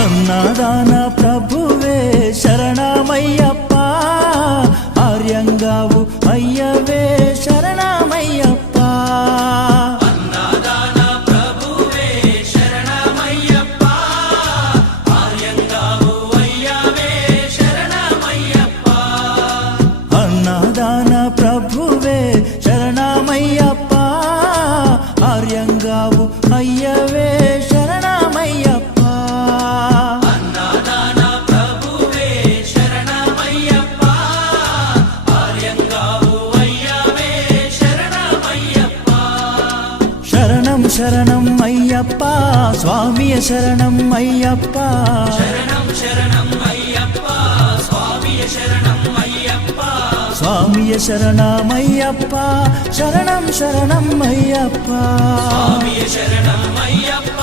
అన్నదాన ప్రభువే శరణమయ్యప్ప, ఆర్యంగావు అయ్యవే శరణమయ్యప్ప. అన్నదాన ప్రభువే శరణమయ్యప్ప, ఆర్యంగావు అయ్యవే శరణమయ్యప్ప. అన్నదాన ప్రభువే శరణమయ్యప్ప, ఆర్యంగావు అయ్యవే శరణమయ్యప్ప. అన్నదాన ప్రభువే శరణమయ్యప్ప, ఆర్యంగావు అయ్యవే శరణమయ్యప్ప. శరణం శరణం అయ్యప్ప, స్వామియ శరణం అయ్యప్ప. శరణం శరణం అయ్యప్ప, స్వామియ శరణం అయ్యప్ప. స్వామియ శరణమయ్యప్ప, శరణం శరణం అయ్యప్ప. స్వామియ శరణం అయ్యప్ప.